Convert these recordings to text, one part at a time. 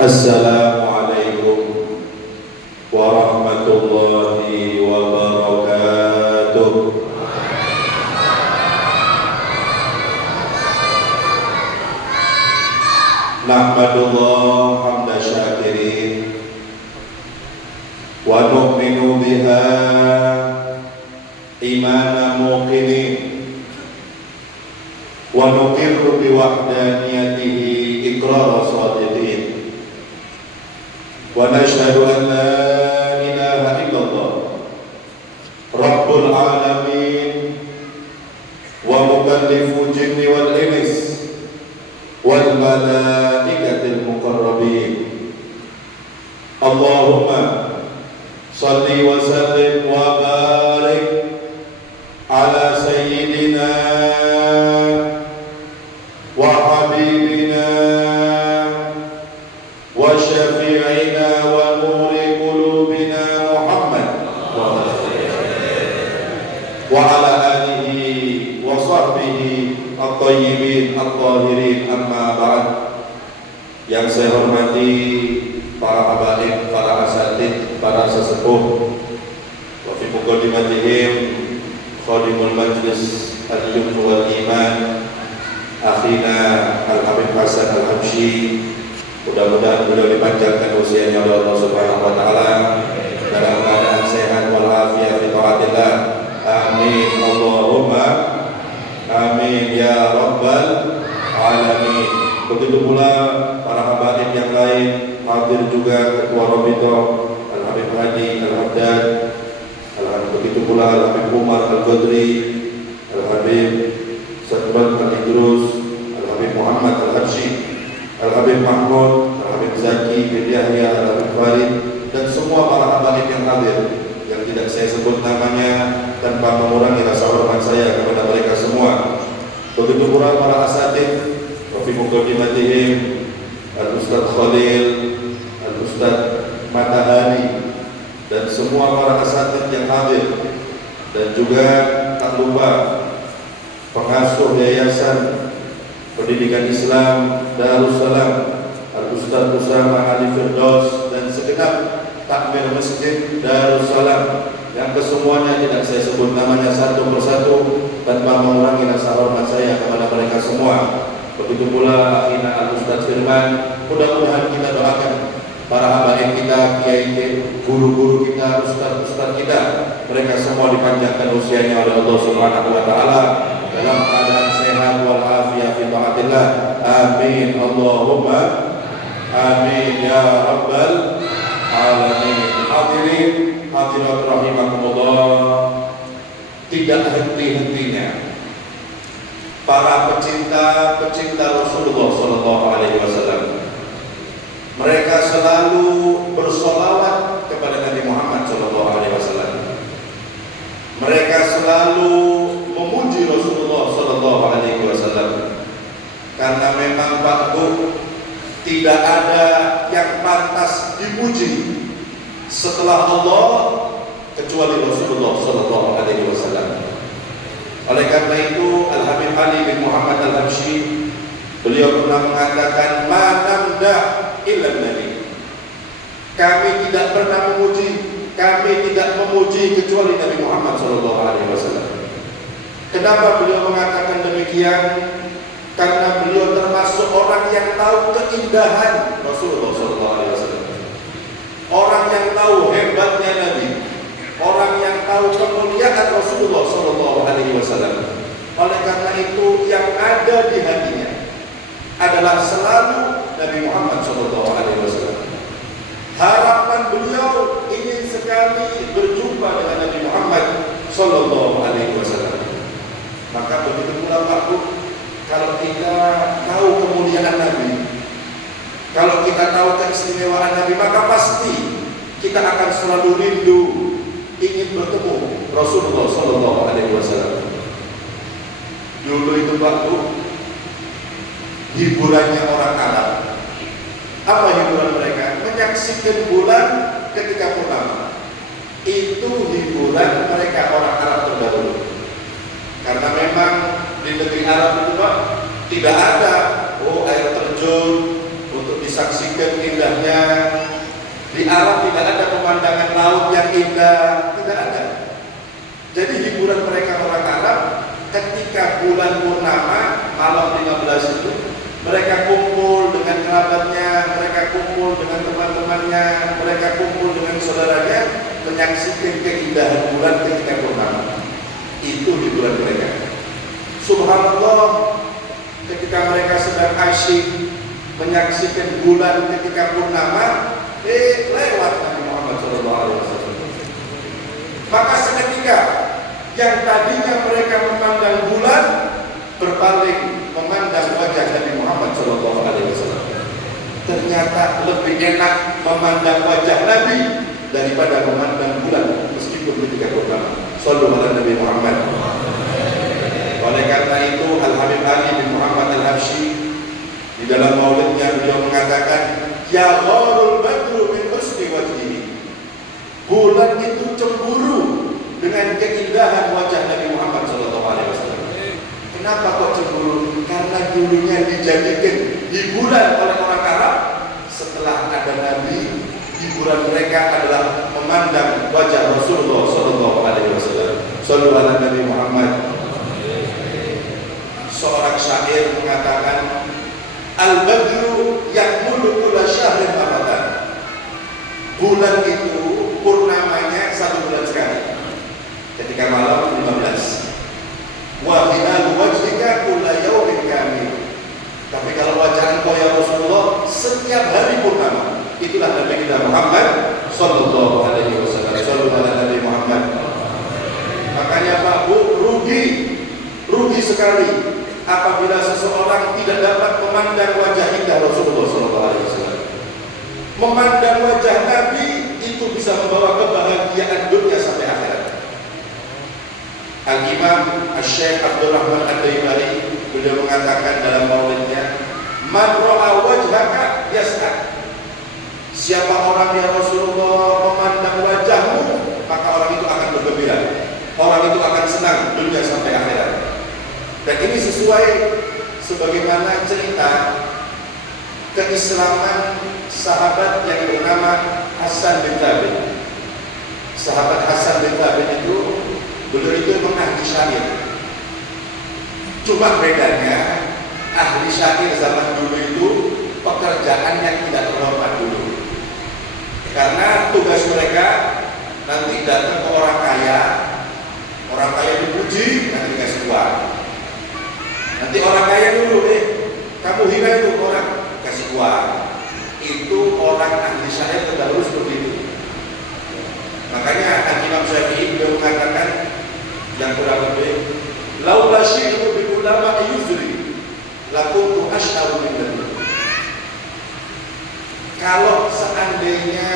Assalamualaikum warahmatullahi wabarakatuh. Nahmadullah hamda syakirin wa nu'minu biha imana muqinin wa nuqirru biwahdaniyatihi iqrara shadiqin wa nashhadu an la ilaha illallah rabbul alamin wa mukallifu jinni wal ins wal malaikatil muqarrabin. Allahumma salli wa sallim wa barik ala sayyidina wa habibina wa syafi'ina wa nuri qulubina Muhammad wa ala alihi wa sahbihi at-tayyibin at-tahirin, amma ba'd. Yang saya hormati para habaib, para asatidz, para sesepuh, wa fi muqaddimatihim khadimul majlis al-yumn wal iman akhina Al-Habib Hasan Al-Habsyi. Mudah-mudahan beliau dipanjangkan usianya oleh Allah Subhanahu wa taala dalam keadaan sehat wal afiyah fi taatillah. Amin Allahumma amin ya rabbal alamin. Begitu pula para habaib yang lain hadir juga, Ketua Rabithah Al-Habib Hadi Al-Haddad, begitu pula Al-Habib Umar Al-Qadri, Al-Habib Sadman Al-Idrus, Al-Habib Muhammad Al-Habsyi, Al-Habib Mahmud, Al-Habib Zaki bin Yahya, Al-Habib Farid, dan semua para habaib yang hadir yang tidak saya sebut namanya tanpa mengurangi rasa hormat saya kepada mereka semua. Begitu pula para asatidz wa fi muqaddimatihim Al-Ustadz Khalil, Al-Ustadz Matahari, dan semua para asatidz yang hadir, dan juga tak lupa pengasuh Yayasan Pendidikan Islam Darussalam Al-Ustadz Usama Ali Firdaus, dan segenap takmir Masjid Darussalam yang kesemuanya tidak saya sebut namanya satu persatu tanpa mengurangi rasa hormat saya kepada mereka semua. Begitu pula akhina Al-Ustadz Firman. Mudah-mudahan kita doakan para habaib kita, kiai, guru-guru kita, ustadz-ustadz kita, mereka semua dipanjangkan usianya oleh Allah Subhanahu wa taala dalam keadaan sehat wal afiyah fi taatillah. Amin Allahumma amin ya rabbal alamin. Hadirin hadirat rahimakumullah, tidak henti-hentinya para pecinta Rasulullah sallallahu alaihi wasallam, mereka selalu bersolawat kepada Nabi Muhammad sallallahu alaihi wasallam. Mereka selalu memuji Rasulullah sallallahu alaihi wasallam, karena memang Pak Bu, tidak ada yang pantas dipuji setelah Allah kecuali Rasulullah sallallahu alaihi wasallam. Oleh karena itu Al-Habib Ali bin Muhammad Al-Habsyi, beliau pernah mengatakan, "Manamdah illa Nabi." Kami tidak pernah memuji, kami tidak memuji kecuali Nabi Muhammad sallallahu alaihi wasallam. Kenapa beliau mengatakan demikian? Karena beliau termasuk orang yang tahu keindahan Rasulullah sallallahu alaihi wasallam. Orang yang tahu hebatnya Nabi, orang yang tahu kemuliaan Rasulullah sallallahu alaihi wasallam. Oleh karena itu yang ada di hatinya adalah selalu Nabi Muhammad sallallahu alaihi wasallam. Harapan beliau ingin sekali berjumpa dengan Nabi Muhammad sallallahu alaihi wasallam. Maka begitu pula Pak Bu, kalau kita tahu kemuliaan Nabi, kalau kita tahu keistimewaan Nabi, maka pasti kita akan selalu rindu ingin bertemu Rasulullah sallallahu alaihi wasallam. Dulu itu Pak Bu, hiburannya orang Arab. Apa hiburan mereka? Menyaksikan bulan ketika purnama. Itu hiburan mereka orang Arab terdahulu. Karena memang di negeri Arab itu Pak tidak ada air terjun untuk disaksikan indahnya. Di Arab tidak ada pemandangan laut yang indah, tidak ada. Jadi hiburan mereka orang Arab ketika bulan purnama malam 15 itu, mereka kumpul dengan kerabatnya, mereka kumpul dengan teman-temannya, mereka kumpul dengan saudaranya, menyaksikan keindahan bulan ketika purnama. Itu hiburan mereka. Subhanallah, ketika mereka sedang asyik menyaksikan bulan ketika purnama, lewat Nabi Muhammad SAW. Maka seketika yang tadinya mereka memandang bulan berpaling memandang wajah Nabi Muhammad SAW. Ternyata lebih enak memandang wajah Nabi daripada memandang bulan meskipun ketika purnama. Shallu ala Nabi Muhammad. Oleh karena itu Al-Habib Ali bin Muhammad Al-Habsyi di dalam maulidnya beliau mengatakan, ya gharul badru min husni wajhihi. Bulan itu cemburu dengan keindahan wajah Nabi Muhammad SAW. Kenapa kok cemburu? Karena dulunya dijadikan hiburan oleh orang Arab. Setelah ada Nabi, hiburan mereka adalah memandang wajah Rasulullah SAW. Sallu ala Nabi Muhammad. Seorang syair mengatakan, al-badru yakmulu kulla syahrin abadan. Bulan itu purnamanya 1 bulan sekali, ketika malam 15. Wa hilalu wajhika kulla yawmin kamil. Tapi kalau wajah engkau ya Rasulullah setiap hari purnama. Itulah Nabi kita Muhammad sallallahu alaihi wasallam. Sallallahu ala Nabi Muhammad. Makanya Pak Bu, rugi sekali apabila seseorang tidak dapat memandang wajah indah Rasulullah SAW. Memandang wajah Nabi itu bisa membawa kebahagiaan dunia sampai akhirat. Al-Imam Asy-Syaikh Abdul Rahman Ad-Daimari beliau mengatakan dalam maulidnya, man ra'a wajhaka yas'ad. Siapa orang yang Rasulullah memandang wajahmu, maka orang itu akan bergembira. Orang itu akan senang dunia sampai akhirat. Dan ini sesuai sebagaimana cerita keislaman sahabat yang bernama Hasan bin Thabit. Sahabat Hasan bin Thabit itu, beliau itu memang ahli syair. Cuma bedanya ahli syair zaman dulu itu pekerjaan yang tidak terhormat dulu. Karena tugas mereka nanti datang ke orang kaya dipuji, nanti dikasih uang. Nanti orang kaya dulu, kamu hina itu orang, kasih uang. Itu orang ahli syair terlalu seperti itu. Makanya Imam Syafi'i beliau mengatakan yang kurang lebih, laula syi'ru bi ulama yuzri lakuntu asy'aru min dzalik. Kalau seandainya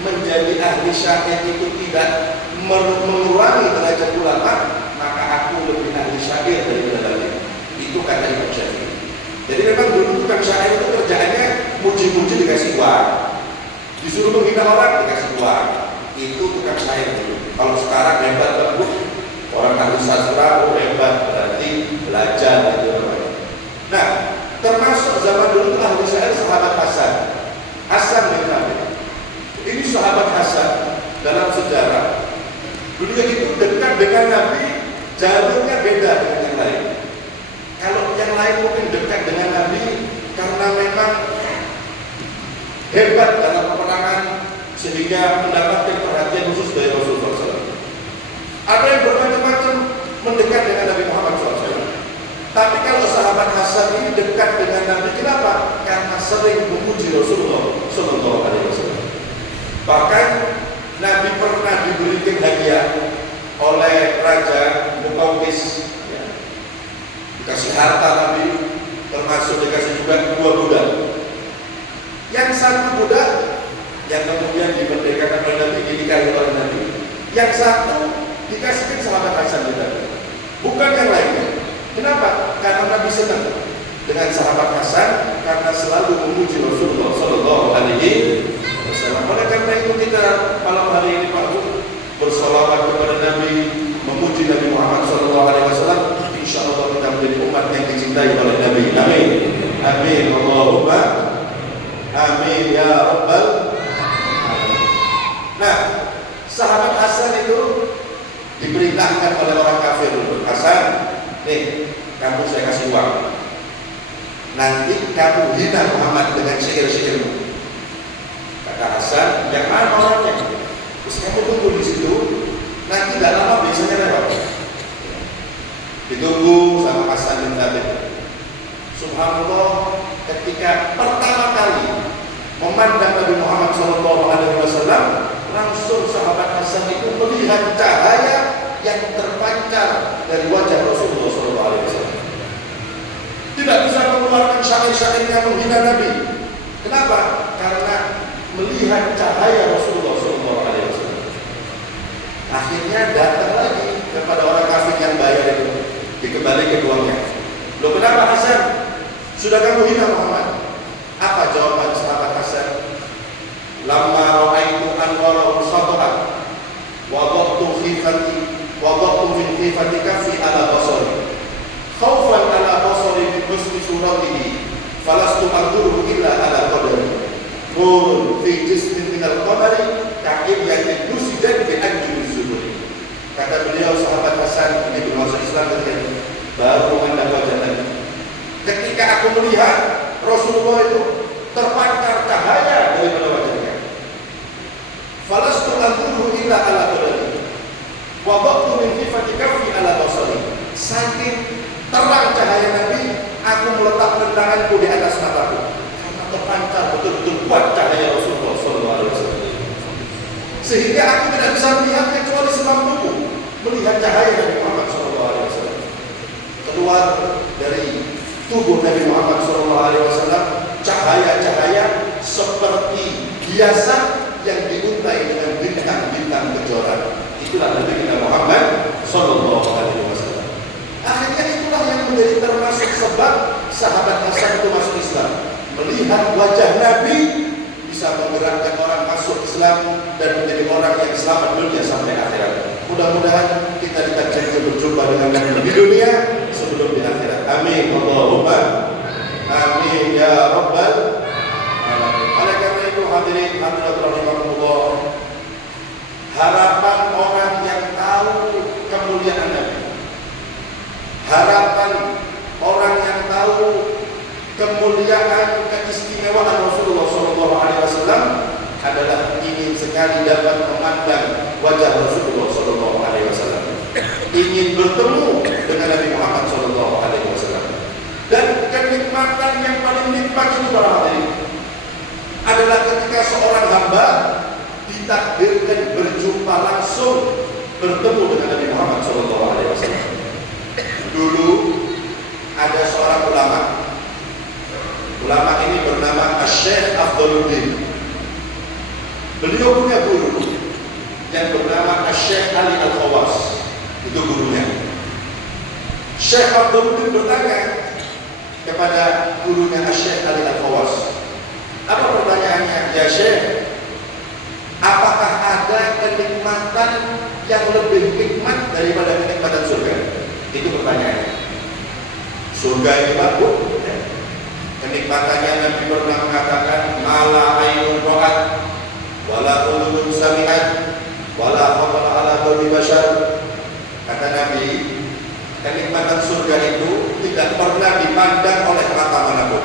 menjadi ahli syair itu tidak mengurangi derajat ulama, maka aku lebih ahli syair daripada dia. Itu kata Imam Syafi'i. Jadi memang dulu tukang syair itu kerjaannya muji-muji dikasih uang, disuruh menghina orang dikasih uang. Itu tukang syair dulu. Kalau sekarang hebat bagus, orang ahli sastra hebat, berarti belajar gitu. Nah, termasuk zaman dulu ahli syair sahabat Hasan bin Thabit. Ini sahabat Hasan dalam sejarah. Beliau itu dekat dengan Nabi, jalurnya beda dengan yang lain. Kalau yang lain mungkin dekat dengan Nabi karena memang hebat dalam peperangan sehingga mendapatkan perhatian khusus dari Rasulullah SAW. Ada yang bermacam-macam mendekat dengan Nabi Muhammad SAW. Tapi kalau sahabat Hasan ini dekat dengan Nabi, kenapa? Karena sering memuji Rasulullah SAW. Bahkan Nabi pernah diberikan hadiah oleh Raja Muqawqis, ya. Dikasih harta Nabi, termasuk dikasih juga 2 budak. Yang satu budak yang kemudian dimerdekakan oleh Nabi, dinikahi oleh Nabi. Yang satu dikasihkan sahabat Hasan juga, bukan yang lainnya. Kenapa? Karena Nabi senang dengan sahabat Hasan karena selalu memuji Rasulullah Sallallahu Alaihi Wasallam. Oleh karena itu kita malam hari ini Pak Bu bersolawat kepada Nabi, memuji Nabi Muhammad Sallallahu Alaihi Wasallam. Insya Allah kita menjadi umat yang dicintai oleh Nabi. Amin. Amin. Allahumma Amin ya rabbal alamin. Nah, sahabat Hasan itu diperintahkan oleh orang kafir dulu. Hasan, nih kamu saya kasih uang. Nanti kamu hina Muhammad dengan sihir-sihirmu. Kata Hasan, yang mana orangnya? Terus kamu tunggu di situ. Nanti tidak lama biasanya lewat. Ditunggu sama Hasan bin Thabit. Subhanallah, ketika pertama kali memandang Nabi Muhammad SAW, langsung sahabat Hasan itu melihat cahaya yang terpancar dari wajah Rasulullah SAW. Tidak bisa mengeluarkan syair-syair yang menghina Nabi. Kenapa? Karena melihat cahaya Rasulullah SAW. Akhirnya datang lagi kepada orang kafir yang bayar itu, dikembalikan uangnya. Loh, kenapa Hasan? Sudah kamu hina Muhammad? Apa jawaban sahabat Hasan? Lamma ra'aitu anwarahu satahan wada'tu min khifati kaffi ala basari khaufan ala basari min husni suratihi falastu anzuru illa ala qadari nurun fi jismin minal qamari ka'ibyatin nusijan bi anjuri zuburi. Kata beliau sahabat Hasan, ini bermaksud Islam ketika baru mendapat wajah. Ketika aku melihat Rasulullah itu terpancar cahaya daripada wajahnya. Falastu anzuru illa ala qadari wada'tu min khifati kaffi ala basari. Saking terang cahaya Nabi, aku meletakkan tanganku di atas mataku karena terpancar betul-betul kuat cahaya Rasulullah SAW. Sehingga aku tidak bisa melihat kecuali semampuku melihat cahaya Nabi Muhammad SAW. Keluar dari tubuh Nabi Muhammad SAW cahaya-cahaya seperti biasa yang diuntai dengan bintang-bintang kejora. Itulah Nabi kita Muhammad SAW. Akhirnya itulah yang menjadi termasuk sebab sahabat Hasan itu masuk Islam. Melihat wajah Nabi bisa menggerakkan orang masuk Islam dan menjadi orang yang selamat dunia sampai akhirat. Mudah-mudahan kita dikasih berjumpa dengan Nabi di dunia sebelum di akhirat. Amin. Allahumma amin ya rabbal alamin. Oleh karena itu hadirin hadirat rahimakumullah, harapan orang yang tahu kemuliaan Nabi, harapan orang yang tahu kemuliaan keistimewaan Rasulullah SAW adalah ingin sekali dapat memandang wajah Rasulullah SAW, ingin bertemu dengan Nabi Muhammad SAW. Dan kenikmatan yang paling nikmat itu para hadirin adalah ketika seorang hamba ditakdirkan berjumpa langsung bertemu dengan Nabi Muhammad SAW. Dulu ada seorang ulama ini bernama Syekh Afdaluddin. Beliau punya guru yang bernama Syekh Ali Al-Khawas. Itu gurunya. Syekh Afdaluddin bertanya kepada gurunya Syekh Ali Al-Khawas. Apa pertanyaannya? Ya Syekh, apakah ada kenikmatan yang lebih nikmat daripada kenikmatan surga? Itu pertanyaannya. Surga ini bagus. Kenikmatannya Nabi pernah mengatakan mala ainun ra'at wala udhun sami'at wala khatara ala qalbi bashar. Kata Nabi, kenikmatan surga itu tidak pernah dipandang oleh mata manapun.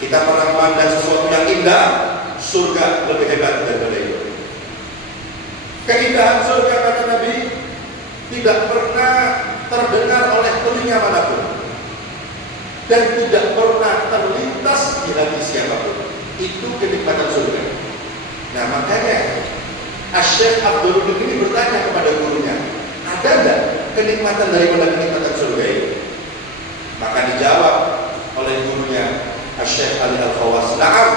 Kita pernah memandang sesuatu yang indah, surga lebih hebat daripada itu. Keindahan surga, kata Nabi, tidak pernah terdengar oleh telinga manapun dan tidak pernah terlintas di hati siapapun. Itu kenikmatan surga. Nah makanya Syekh Afdaluddin ini bertanya kepada gurunya, ada enggak kenikmatan daripada kenikmatan surga itu? Maka dijawab oleh gurunya Syekh Ali Al-Khawas, na'am,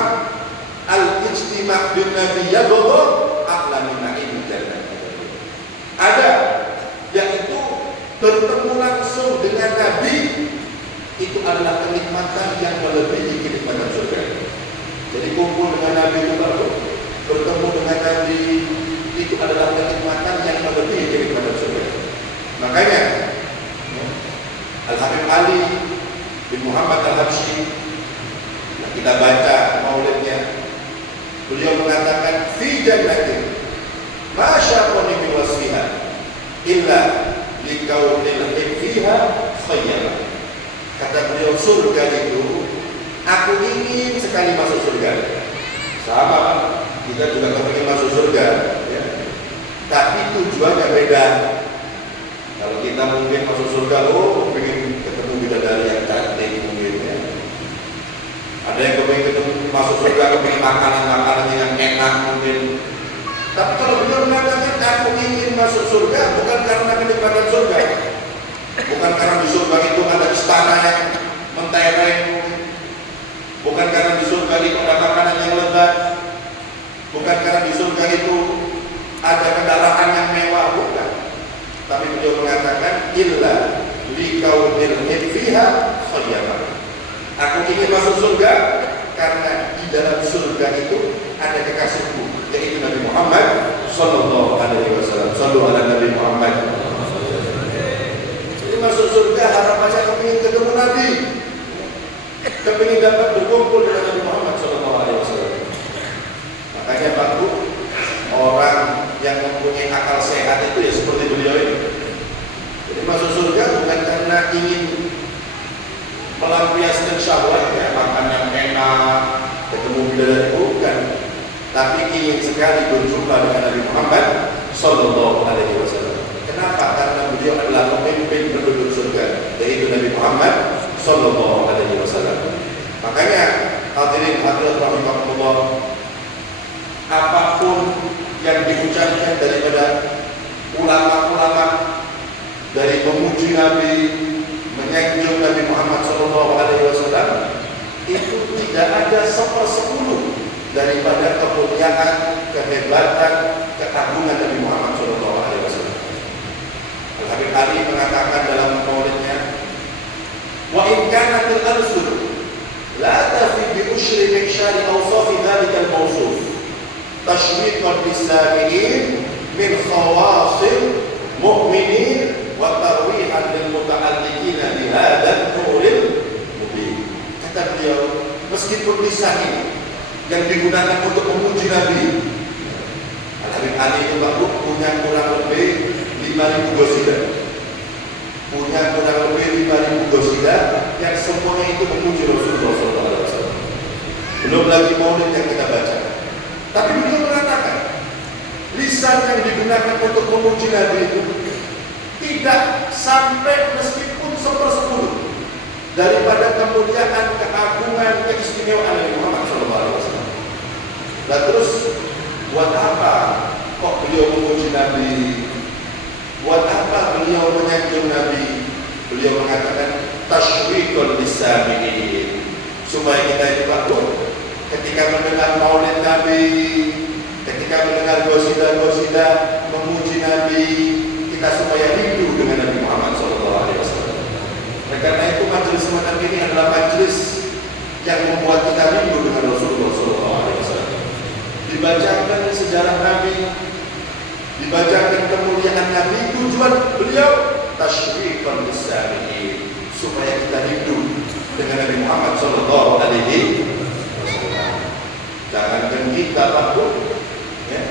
al-ijtima' bin Nabi yabghadu a'la min na'im jannah. Ada, yaitu bertemu langsung dengan Nabi itu adalah kenikmatan yang melebihi kenikmatan surga. Jadi kumpul dengan Nabi itu baru, bertemu dengan Nabi itu adalah kenikmatan yang melebihi kenikmatan surga. Makanya Al-Habib Ali bin Muhammad Al-Habsyi yang kita baca maulidnya surga itu, aku ingin sekali masuk surga. Sama, kita juga ingin masuk surga, ya. Tapi tujuannya beda. Kalau kita mungkin masuk surga, ingin ketemu bidadari yang cantik mungkin, ya. Ada yang ingin ketemu masuk surga, ingin makanan-makanan yang enak mungkin. Tapi kalau beliau mengatakan aku ingin masuk surga, bukan karena kenikmatan surga, bukan karena di surga itu ada istana yang mentereng, bukan karena di surga itu ada makanan yang lezat, bukan karena di surga itu ada kendaraan yang mewah, bukan. Tapi beliau mengatakan illa likaunil fiha khayyama. Aku ingin masuk surga karena di dalam surga itu ada kekasihku, yaitu Nabi Muhammad sallallahu alaihi wasallam. Sallu ala Nabi Muhammad. Jadi masuk surga harapannya kepingin ketemu Nabi, kepingin dapat berkumpul dengan Nabi Muhammad sallallahu alaihi wasallam. Makanya Pak, orang yang mempunyai akal sehat itu ya seperti beliau ini. Jadi masuk surga bukan karena ingin melampiaskan syahwat, ya, makan yang enak, ketemu bidadari, bukan. Tapi ingin sekali berjumpa dengan Nabi Muhammad sallallahu alaihi wasallam. Kenapa? Karena beliau adalah pemimpin penduduk surga, yaitu Nabi Muhammad sallallahu alaihi wasallam. Makanya hadirin hadirat rahimakumullah, apapun yang diucapkan daripada ulama-ulama, dari memuji Nabi, menyanjung Nabi Muhammad sallallahu alaihi wasallam, itu tidak ada 1/10 daripada kemuliaan, kehebatan, keagungan Nabi Muhammad sallallahu alaihi wasallam. Al-Habib Ali mengatakan dalam maulidnya, wa in kanat al-alsun la tafi bi ushri min syari awsafi dhalika al-mawsuf tashwiqan lis-sami'in min khawasil mu'minin wa tarwihan lil muta'alliqina bi hadzal nuril mubin. Kata beliau, meskipun lisan ini yang digunakan untuk memuji Nabi, Al-Habib Ali itu punya kurang lebih 5.000 qasidah, punya kurang lebih 5.000 qasidah yang semuanya itu memuji Rasulullah SAW. Belum lagi maulid yang kita baca. Tapi beliau mengatakan lisan yang digunakan untuk memuji Nabi itu tidak sampai meskipun 1/10 daripada kemuliaan, keagungan, keistimewaan Nabi Muhammad SAW. Dan terus buat apa kok beliau memuji Nabi? Buat apa beliau menyanjung Nabi? Beliau mengatakan tashwiqul lisami'in, supaya kita itu ketika mendengar maulid Nabi, ketika mendengar qasidah-qasidah memuji Nabi, kita supaya rindu dengan Nabi Muhammad SAW. Karena itu majelis semacam ini adalah majelis yang membuat kita rindu dengan Rasulullah SAW. Dibacakan sejarah Nabi, dibacakan kemuliaan Nabi, tujuan beliau tashwiqan lis-sami'in, supaya kita rindu dengan Nabi Muhammad SAW. Jangankan kita takut, ya,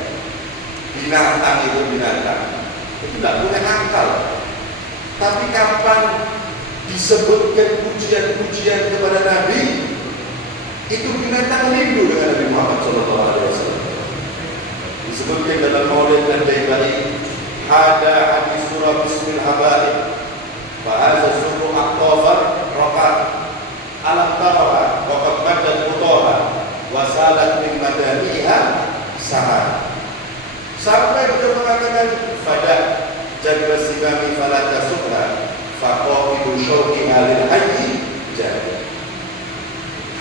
binatang itu tidak punya akal. Tapi kapan disebutkan pujian-pujian kepada Nabi, itu binatang rindu dengan Nabi Muhammad SAW. Disebutkan dalam maulid Al-Jaibari, ada hadis surah Bismil Habaib, bahasa suruh Aktofar Rokat Alam Tarawa Wakat Badan Mutoha Wasalat min madaniha sahar. Sampai beliau mengatakan pada jaga sigami falata sukra faqa'idu syauqi halil haji jadi.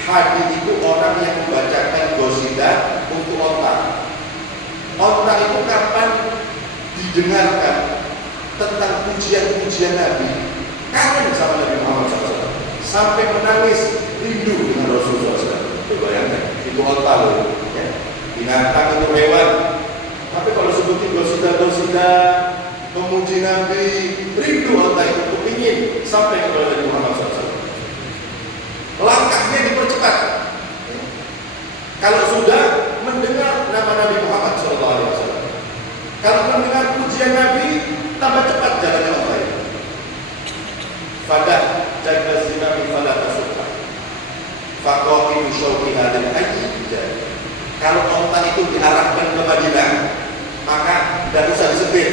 Haji itu orang yang membacakan qasidah untuk otak. Otak itu kapan didengarkan tentang pujian-pujian Nabi, kangen sama Nabi Muhammad SAW, sampai menangis rindu dengan Rasulullah SAW. Bayangkan, itu otak loh, ya. Binatang itu hewan. Tapi kalau sebutin qasidah-qasidah memuji Nabi, rindu otak itu ingin sampai kepada Nabi Muhammad SAW. Langkahnya dipercepat. Kalau sudah mendengar nama Nabi Muhammad SAW, kalau mendengar pujian Nabi, tambah cepat jalannya otak. Pada jaga sinami pada tasuk. faqa'idu syauqiha dan ajjal. Kalau onta itu diarahkan ke Madinah, maka tidak bisa disetir,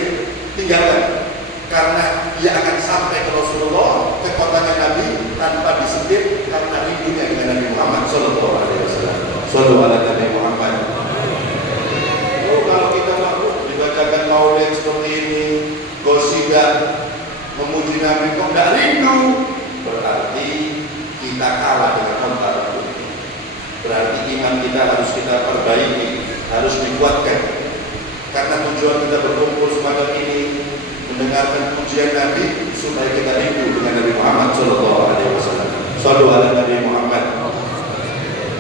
tinggalkan. Karena dia akan sampai ke Rasulullah, ke kotanya Nabi tanpa disetir karena rindunya dengan Nabi Muhammad Sallallahu Alaihi Wasallam. Sallallahu ala Nabi Muhammad. Oh, kalau kita mampu dibacakan maulid seperti ini, qasidah memuji Nabi kok tidak rindu, berarti kita kalah dengan onta. Berarti iman kita harus kita perbaiki, harus dikuatkan. Karena tujuan kita berkumpul semacam ini mendengarkan pujian Nabi supaya kita rindu dengan Nabi Muhammad Sallallahu Alaihi Wasallam. Sallu ala Nabi Muhammad.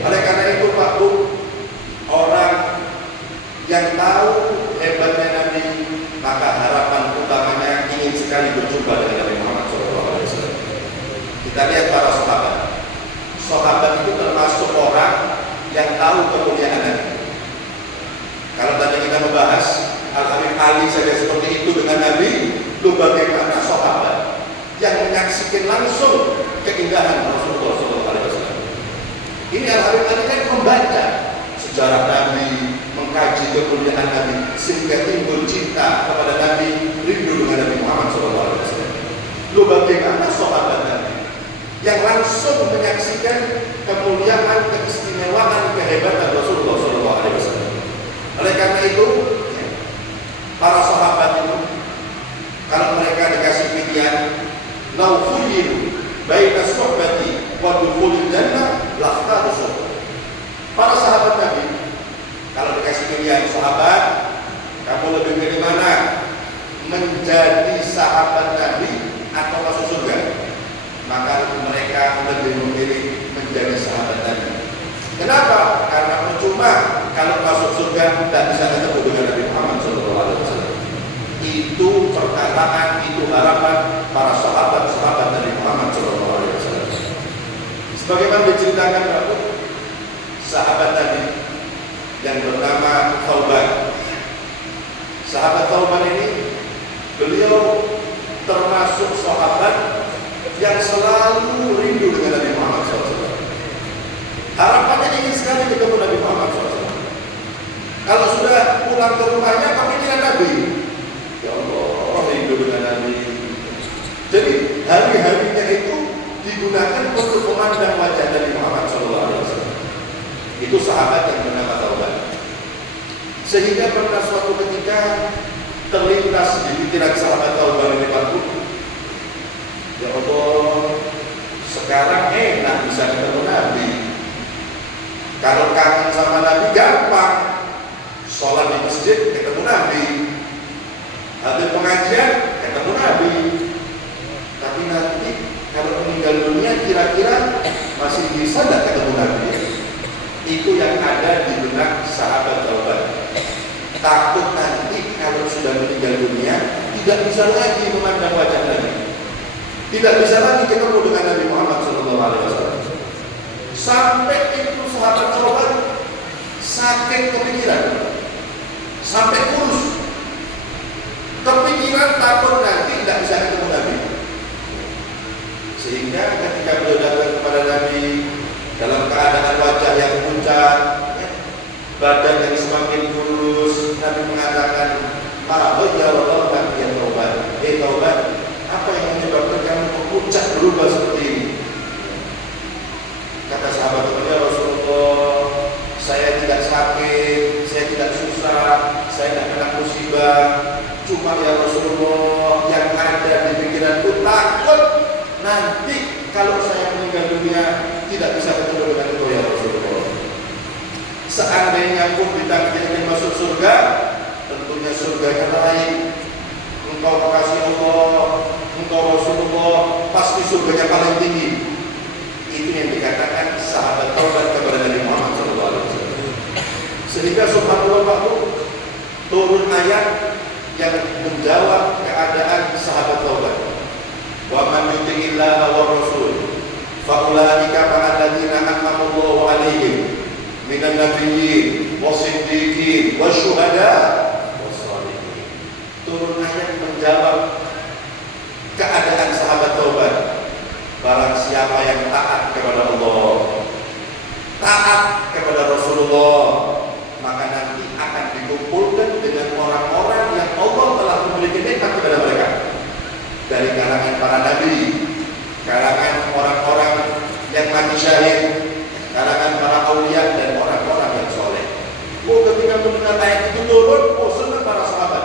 Oleh karena itu Pak Bu, orang yang tahu hebatnya Nabi, maka harapan utamanya ingin sekali berjumpa dengan Nabi Muhammad Sallallahu Alaihi Wasallam. Kita lihat para sahabat. Sahabat itu termasuk orang yang tahu kemuliaan Nabi. Kalau tadi kita membahas Al-Habib Ali saja seperti itu dengan Nabi, lu bagaimana sahabat yang menyaksikan langsung keindahan Rasulullah SAW. Ini Al-Habib Ali kan membaca sejarah Nabi, mengkaji kemuliaan Nabi, sehingga timbul cinta kepada Nabi, rindu dengan Nabi Muhammad SAW. Lu bagaimana sahabat Nabi yang langsung menyaksikan kemuliaan, keistimewaan, kehebatan Rasulullah SAW. Oleh karena itu, para sahabat itu, kalau mereka dikasih pilihan, lau khuyyiru baina suhbati wa dukhulil jannah lakhtaru suhbah. Para sahabat Nabi, kalau dikasih pilihan sahabat, kamu lebih pilih mana? Menjadi sahabat Nabi atau masuk surga? Maka mereka lebih memilih menjadi sahabat Nabi. Kenapa? Karena percuma kalau masuk surga tidak bisa ketemu dengan Nabi Muhammad SAW. Itu perkataan, itu harapan para sahabat-sahabat Nabi Muhammad SAW. Sebagaimana diceritakan Bapak, sahabat Nabi yang bernama Thauban. Sahabat Thauban ini, beliau termasuk sahabat yang selalu rindu dengan Nabi Muhammad SAW. Harapannya ingin sekali ketemu Nabi Muhammad SAW. Kalau sudah pulang ke rumahnya, kepikiran Nabi. Ya Allah, rindu dengan Nabi. Jadi hari-harinya itu digunakan untuk memandang wajah Nabi Muhammad SAW. Itu sahabat yang bernama Thauban. Sehingga pernah suatu ketika terlintas di pikiran sahabat Thauban ini, Pak Bu, ya Allah, sekarang enak bisa ketemu Nabi. Kalau kangen sama Nabi gampang, sholat di masjid ketemu Nabi, hadir pengajian ketemu Nabi. Tapi nanti kalau meninggal dunia kira-kira masih bisa tidak ketemu Nabi? Itu yang ada di benak sahabat Thauban. Takut nanti kalau sudah meninggal dunia tidak bisa lagi memandang wajah Nabi, tidak bisa lagi ketemu dengan Nabi Muhammad SAW. Sampai itu sahabat Thauban sakit kepikiran, sampai kurus, kepikiran takut nanti tidak bisa ketemu Nabi. Sehingga ketika beliau datang kepada Nabi dalam keadaan wajah yang pucat, badan yang semakin kurus, Nabi mengatakan, ya Allah, ya Thauban, Thauban, apa yang menyebabkan kamu pucat berubah seperti ini? Kata sahabat itu, ya Rasulullah, saya tidak sakit, saya tidak susah, saya tidak kena musibah. Cuma ya Rasulullah, yang ada di pikiranku takut nanti kalau saya meninggal dunia tidak bisa ketemu dengan engkau ya Rasulullah. Seandainya pun ditakdirkan masuk surga, tentunya surganya lain. Engkau kasih Allah, engkau Rasulullah, pasti surganya paling tinggi. Itu yang dikatakan sahabat Thauban kepada Nabi Muhammad SAW. Sehingga subhanallah Pak Bu, turun ayat yang menjawab keadaan sahabat Thauban. Wa man yuti'illaha wa rasul fa ulaika ma'alladzina an'ama Allahu 'alaihim minan nabiyyin wasiddiqin wasyuhada wassalihin. Turun ayat menjawab keadaan sahabat Thauban. Barang siapa yang taat kepada Allah, taat kepada Rasulullah, maka nanti akan dikumpulkan dengan orang-orang yang Allah telah memberikan nikmat kepada mereka dari kalangan para nabi, kalangan orang-orang yang mati syahid, kalangan para aulia dan orang-orang yang soleh. Ketika mendengar ayat itu turun, senang para sahabat.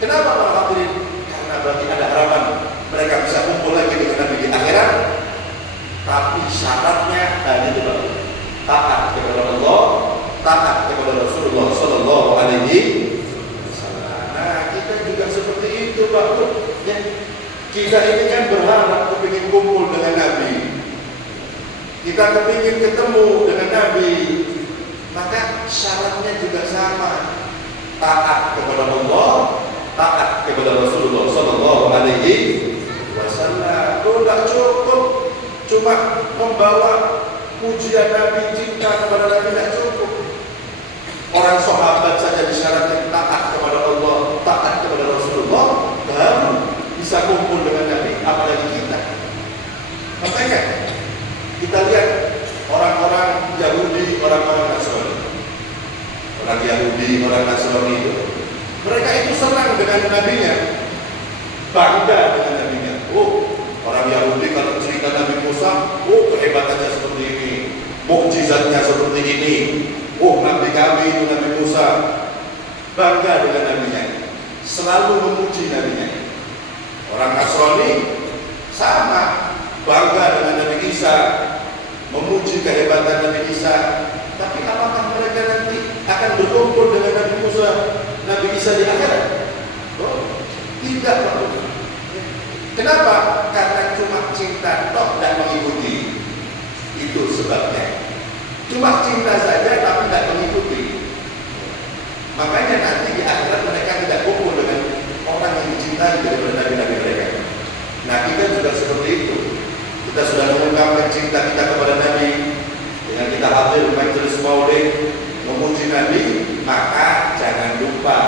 Kenapa para hadirin? Karena berarti ada harapan mereka bisa kumpul lagi dengan Nabi di akhirat. Tapi syaratnya hanya dua: taat kepada Allah, taat kepada Rasulullah Sallallahu Alaihi Wasallam. Nah, kita juga seperti itu, Pak. Ya. Kita ini kan berharap kepingin kumpul dengan Nabi. Kita kepingin ketemu dengan Nabi. Maka syaratnya juga sama: taat kepada Allah, taat kepada Rasulullah Sallallahu Alaihi Wasallam. Tidak cukup cuma membawa pujian Nabi, cinta kepada Nabi, tidak cukup. Orang sahabat saja disyaratkan taat kepada Allah, taat kepada Rasulullah, baru bisa kumpul dengan Nabi, apalagi kita. Makanya kita lihat orang-orang Yahudi, orang-orang Nasrani. Orang Yahudi, orang Nasrani itu, mereka itu senang dengan nabinya, bangga dengan nabinya. Orang Yahudi kalau cerita Nabi Musa, kehebatannya seperti ini, mukjizatnya seperti ini. Nabi kami itu Nabi Musa, bangga dengan nabinya, selalu memuji nabinya. Orang Nasrani sama, bangga dengan Nabi Isa, memuji kehebatan Nabi Isa. Tapi apakah mereka nanti akan berkumpul dengan Nabi Musa, Nabi Isa di akhirat? Tidak, Pak. Kenapa? Karena cuma cinta toh dan mengikuti. Itu sebabnya. Cuma cinta saja tapi tidak mengikuti. Makanya nanti di akhirat mereka tidak kumpul dengan orang yang dicintai daripada nabi-nabi mereka. Nah, kita juga seperti itu. Kita sudah mengungkapkan cinta kita kepada Nabi dengan kita hadir majelis maulid memuji Nabi, maka jangan lupa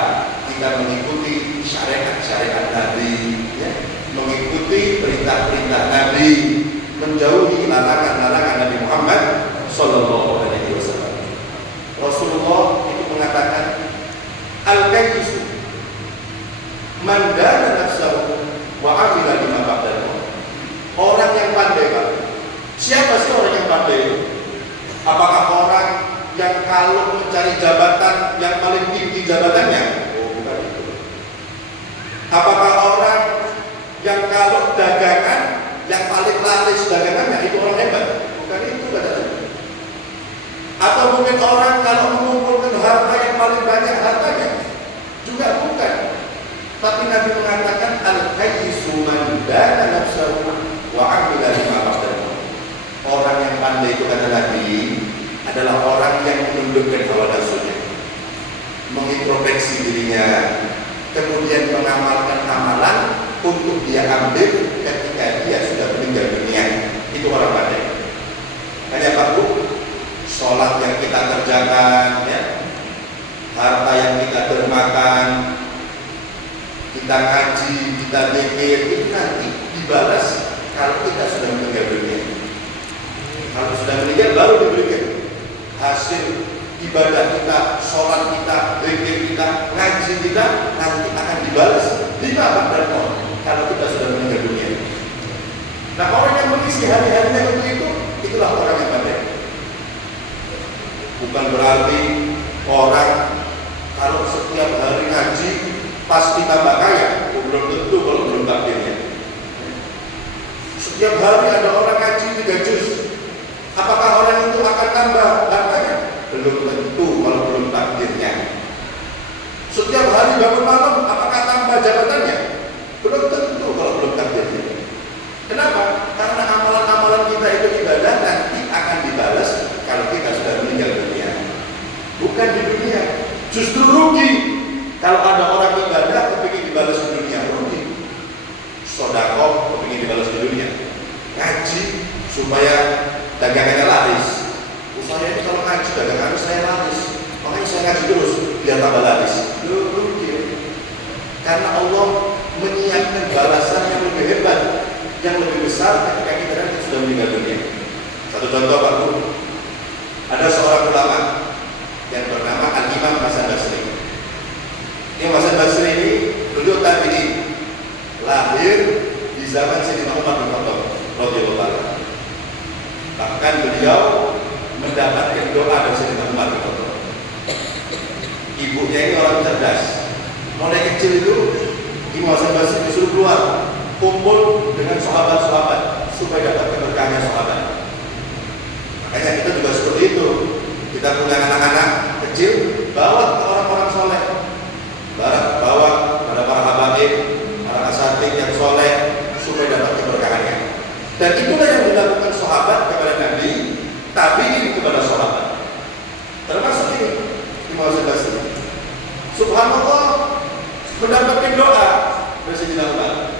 kita mengikuti syariat-syariat Nabi, ya, mengikuti perintah-perintah Nabi, menjauhi larangan-larangan Nabi Muhammad Sallallahu Alaihi Wasallam. Rasulullah itu mengatakan, al-kayyisu man dana nafsahu wa amila lima ba'dal maut. Orang yang pandai, Pak. Siapa sih orang yang pandai? Apakah orang yang kalau mencari jabatan yang paling tinggi jabatannya? Bukan itu. Apakah orang yang kalau dagangan yang paling laris dagangannya itu orang hebat? Bukan itu katanya. Atau mungkin orang kalau mengumpulkan harta yang paling banyak hartanya? Juga bukan. Tapi Nabi mengatakan al-kayyisu man dana nafsahu wa amila lima ba'dal maut. Orang yang pandai itu kata Nabi adalah orang yang menundukkan hawa nafsunya, mengintrospeksi dirinya, kemudian mengamalkan amalan untuk dia ambil ketika dia sudah meninggal dunia. Itu orang pandai. Hanya Pak Bu, sholat yang kita kerjakan, ya, harta yang kita dermakan, kita ngaji, kita zikir, itu nanti dibalas kalau kita sudah meninggal dunia. Kalau sudah meninggal baru diberikan hasil ibadah kita, sholat kita, zikir kita, ngaji kita, nanti akan dibalas di ba'dal maut kalau kita sudah meninggal dunia. Nah, orang yang mengisi hari-harinya untuk itu, itulah orang yang pandai. Bukan berarti orang kalau setiap hari ngaji pasti tambah kaya. Belum tentu kalau belum takdirnya. Setiap hari ada orang ngaji 3 juz. Apakah orang itu akan tambah hartanya? Belum tentu kalau belum takdirnya. Setiap hari bangun malam, apakah tambah jabatannya? Belum tentu kalau belum takdirnya. Kenapa? Karena amalan-amalan kita itu ibadah nanti akan dibalas kalau kita sudah meninggal dunia. Bukan di dunia. Justru rugi kalau ada orang ibadah kepingin dibalas di dunia, rugi. Sedekah kepingin dibalas di dunia. Ngaji supaya dagangannya laris. Saya ini kalau ngaji dagangan saya laris, makanya saya ngaji terus biar tambah laris. Rugi. Karena Allah menyiapkan balasan yang lebih hebat, yang lebih besar ketika kita nanti sudah meninggal dunia. Satu contoh Pak Bu, ada ulama yang bernama Al-Imam Hasan Basri. Imam Hasan Basri ini beliau tabi'in, lahir di zaman Sayyidina Umar bin Khattab radhiyallahu anhu. Bahkan beliau mendapatkan doa dari Sayyidina Umar bin Khattab. Ibunya ini orang cerdas. Mulai kecil itu Imam Hasan Basri disuruh keluar kumpul dengan sahabat-sahabat supaya dapat keberkahannya sahabat. Makanya kita juga seperti itu. Kita punya anak-anak kecil, bawa ke orang-orang soleh, bawa pada para habaib, para asatid yang soleh supaya dapat keberkahannya. Dan itulah yang dilakukan sahabat kepada Nabi, tabi'in kepada sahabat. Termasuk ini Imam Hasan Basri. Subhanallah, mendapatkan doa dari Sayyidina Umar.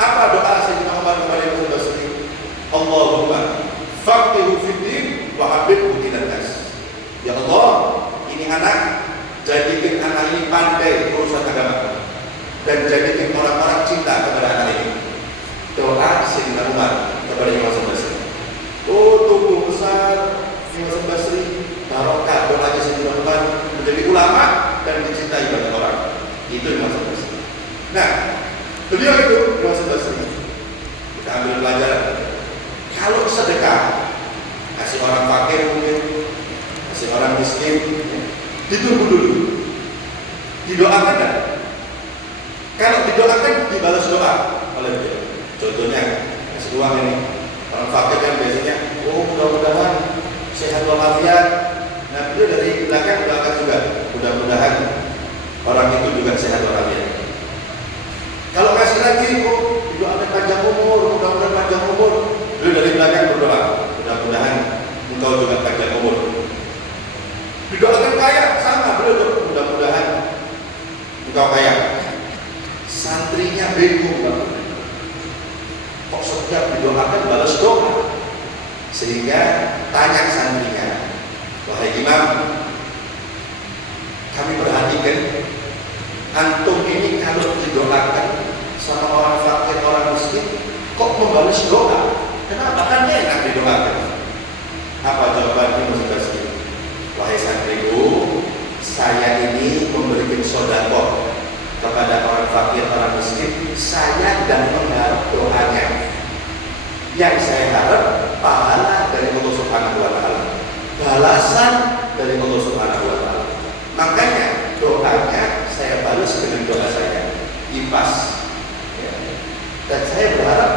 Apa doa Sayyidina Umar kepada Imam Hasan Basri? Allahumma faqihu fiddin wa habibhu ilan nas. Ya Allah, ini anak, jadikan anak ini pandai urusan agama dan jadikan orang-orang cinta kepada anak ini. Doa Sayyidina Umar kepada Imam Hasan Basri. Oh, tumbuh besar Imam Hasan Basri, barokah doanya Sayyidina Umar, menjadi ulama dan dicintai banyak orang. Itu Imam Hasan Basri. Nah, beliau itu Imam Hasan Basri, kita ambil pelajaran. Kalau sedekah, kasih orang fakir mungkin, kasih orang miskin, ditunggu dulu, didoakan kan? Kalau didoakan dibalas doa oleh beliau. Contohnya kasih uang ini, orang fakir kan biasanya, oh mudah-mudahan sehat walafiat. Nah beliau dari belakang doakan juga, mudah-mudahan orang itu juga sehat walafiat. Kalau kasih lagi, oh doakan panjang umur, mudah-mudahan panjang umur. Beliau dari belakang berdoa, mudah-mudahan engkau juga panjang umur. Didoakan kaya, sama beliau, mudah-mudahan engkau kaya. Santrinya bingung, kok setiap didoakan balas doa? Sehingga tanya santrinya, wahai imam, kami perhatikan antum ini kalau didoakan sama orang fakir, orang miskin, kok membalas doa? Kenapa? Kan enak didoakan. Apa jawabannya Imam Basri? Wahai santriku, saya ini memberikan sedekah kepada orang fakir, orang miskin. Saya dan mengharap doanya. Yang saya harap pahala dari Allah Subhanahu wa taala, balasan dari Allah Subhanahu wa taala. Makanya doanya saya balas dengan doa saya, impas. Dan saya berharap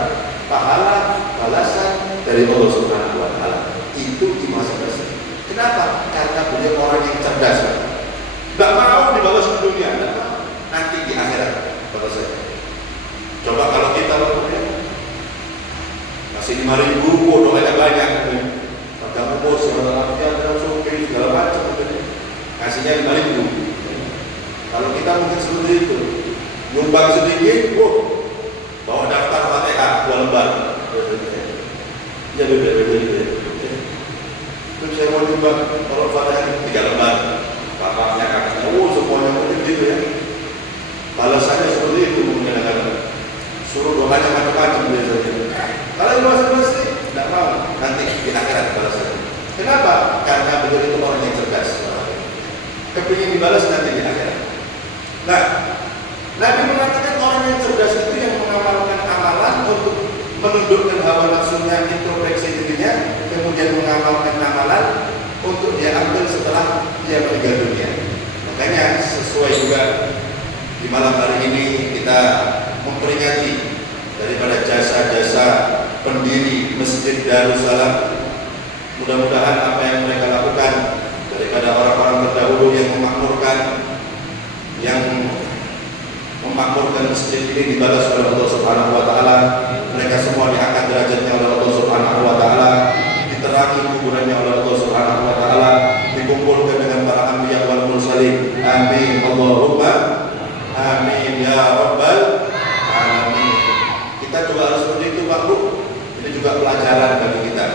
pahala balasan dari Allah Subhanahu wa taala. Itu di masa Basri. Kenapa? Karena beliau orang yang cerdas. Tidak mau dibalas di dunia, nanti di akhirat balasnya. Coba kalau kita kasih 5.000, doanya banyak, pada umur segala latihan dan survei segala macam, kasihnya 5.000. Kalau kita mungkin seperti itu, nyumbang sedikit, bawa daftar Fatihah 2 lembar. Ya beda-beda. Terus saya mau nyumbang kalau Fatihah 3 lembar, bapaknya kakaknya, semuanya mungkin gitu ya. Balasannya seperti itu mungkin kadang-kadang. Suruh doanya macam-macam biasanya. Kalau Imam Hasan Basri tidak mau, nanti di akhirat balasannya. Kenapa? Karena beliau itu orang yang cerdas. Kepingin dibalas nanti di akhirat. Nah, Nabi mengatakan orang yang cerdas itu yang mengamalkan amalan untuk menundukkan hawa nafsunya, introspeksi dirinya, kemudian mengamalkan amalan untuk dia ambil setelah dia meninggal dunia. Makanya sesuai juga di malam hari ini kita memperingati daripada jasa-jasa pendiri Masjid Darussalam. Mudah-mudahan apa yang mereka lakukan daripada orang-orang terdahulu yang memakmurkan masjid ini dibalas oleh Allah Subhanahu wa taala. Mereka semua diangkat derajatnya oleh Allah Subhanahu wa taala, diterangi kuburannya oleh Allah Subhanahu wa taala, dikumpulkan dengan para anbiya wal mursalin. Amin Allahumma amin ya rabbal alamin. Kita juga harus seperti itu Pak Bu. Ini juga pelajaran bagi kita.